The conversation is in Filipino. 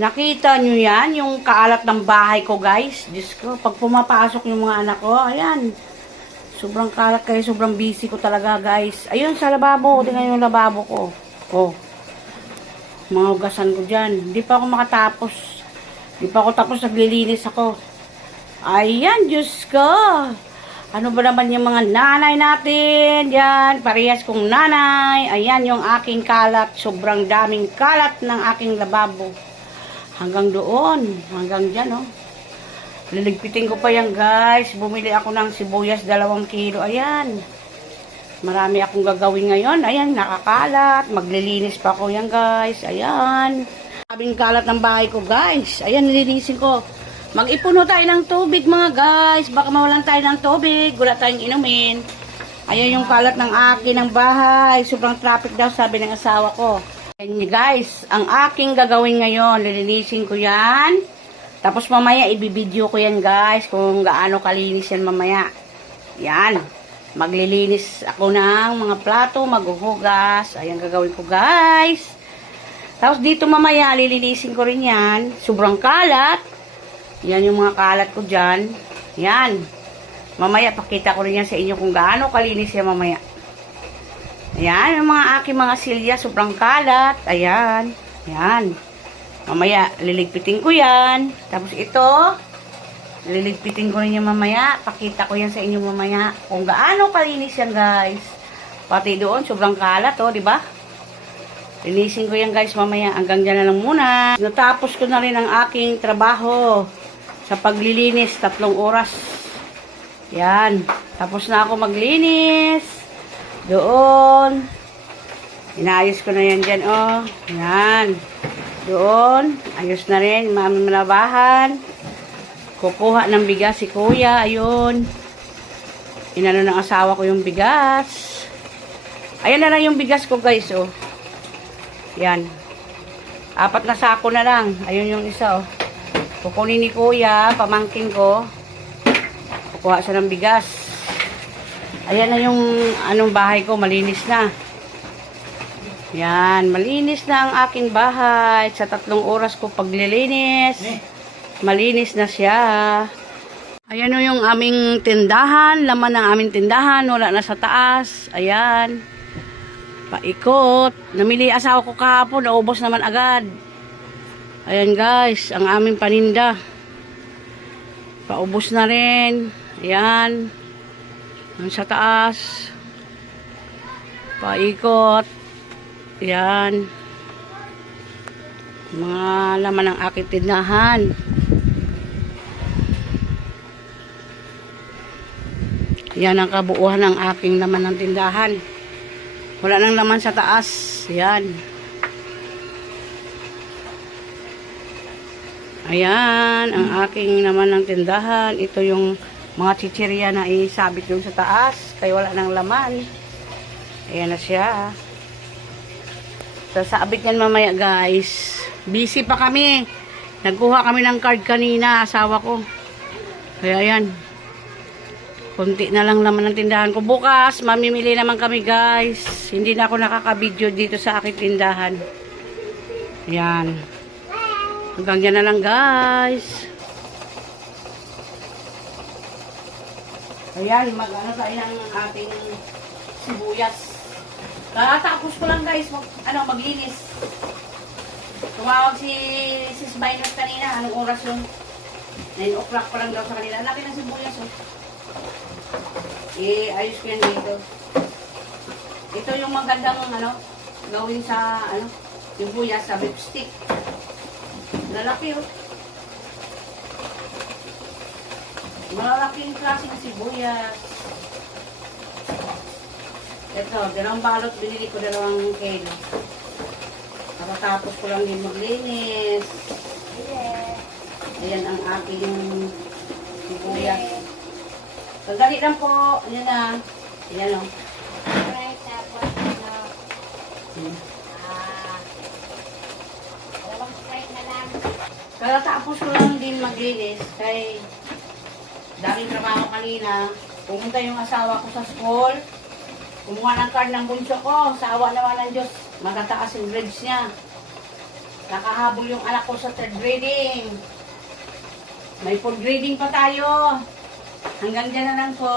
Nakita nyo yan, yung kaalat ng bahay ko, guys. Diyos ko, pag pumapasok yung mga anak ko, ayan. Sobrang kalat kayo, sobrang busy ko talaga, guys. Ayun, sa lababo. Tingnan yung lababo ko. Oh. Mga hugasan ko dyan. Hindi pa ako makatapos. Hindi pa ako tapos, naglilinis ako. Ayan, Diyos ko. Ano ba naman yung mga nanay natin? Yan, parehas kong nanay. Ayan yung aking kalat. Sobrang daming kalat ng aking lababo. Hanggang doon. Hanggang dyan, oh. Liligpitin ko pa yan, guys. Bumili ako ng sibuyas, dalawang kilo. Ayan. Marami akong gagawin ngayon. Ayan, nakakalat. Maglilinis pa ako yan, guys. Ayan. Sabing kalat ng bahay ko, guys. Ayan, nilinisin ko. Mag-ipuno tayo ng tubig, mga guys. Baka mawalan tayo ng tubig. Wala tayong inumin. Ayan yung kalat ng akin ng bahay. Sobrang traffic daw, sabi ng asawa ko. Ayan guys, ang aking gagawin ngayon, lilinisin ko yan. Tapos mamaya ibibideo ko yan guys, kung gaano kalinis yan mamaya. Yan. Maglilinis ako ng mga plato, maghuhugas. Ayan gagawin ko guys. Tapos dito mamaya, lilinisin ko rin yan. Sobrang kalat. Yan yung mga kalat ko dyan. Yan. Mamaya, pakita ko rin yan sa inyo kung gaano kalinis yan mamaya. Ayan, yung mga aking mga silya, sobrang kalat. Ayan. Ayan. Mamaya, liligpitin ko yan. Tapos ito, liligpitin ko rin yan mamaya. Pakita ko yan sa inyo mamaya kung gaano kalinis yan, guys. Pati doon, sobrang kalat, oh, di ba? Linisin ko yan, guys, mamaya. Hanggang dyan na lang muna. Natapos ko na rin ang aking trabaho sa paglilinis. Tatlong oras. Yan. Tapos na ako maglinis. Doon. Inayos ko na yan dyan, oh. Yan. Doon. Ayos na rin. Mami malabahan. Kukuha ng bigas si kuya. Ayun. Inano ng asawa ko yung bigas. Ayan na lang yung bigas ko, guys, oh. Yan. Apat na sako na lang. Ayun yung isa, oh. Kukunin ni kuya, pamangkin ko. Kukuha siya ng bigas. Ayan na yung anong bahay ko, malinis na. Yan, malinis na ang aking bahay. Sa tatlong oras ko paglilinis, malinis na siya. Ayan o yung aming tindahan, laman ng aming tindahan, wala na sa taas. Ayan. Paikot. Namili asawa ko kahapon, naubos naman agad. Ayan guys, ang aming paninda. Paubos na rin. Ayan. Ang sa taas. Paikot. Yan. Mga laman ng aking tindahan. Yan ang kabuuhan ng aking laman ng tindahan. Wala nang laman sa taas. Yan. Ayan, ang aking naman ng tindahan. Ito yung mga chichirya na isabit yung sa taas. Kaya wala nang laman. Ayan na siya. Sasabit yan mamaya guys. Busy pa kami. Nagkuha kami ng card kanina, asawa ko. Kaya yan. Kunti na lang laman ng tindahan ko. Bukas, mamimili naman kami guys. Hindi na ako nakaka-video dito sa aking tindahan. Yan. Hanggang dyan na lang guys. Ayan, mag-ano tayo ng ating sibuyas. Kakatapos ko lang guys, mag, ano, maglinis. Tumawag si Sis Minus kanina, anong oras yun? 9 o'clock pa lang daw sa kanila. Laki ng sibuyas oh. Eh, ayos ko yan dito. Ito yung magandang ano, gawin sa ano, sibuyas sa beef stick. Lalaki oh. Malalaking klaseng sibuyas. Ito, dalawang balot binili ko dalawang kilo. Nakatapos ko lang din maglinis. Ayan ang aking sibuyas. Sandali lang po. Ayan na. Ayan o. Right, tapos ano, Hmm. ah, lang. Kakatapos ko lang din maglinis. Kay daming trabaho kanina. Pumunta yung asawa ko sa school. Kumuha ng card ng bunso ko. Sa awa naman ng Diyos. Magataas yung grades niya. Nakahabol yung anak ko sa third grading. May fourth grading pa tayo. Hanggang dyan na lang po.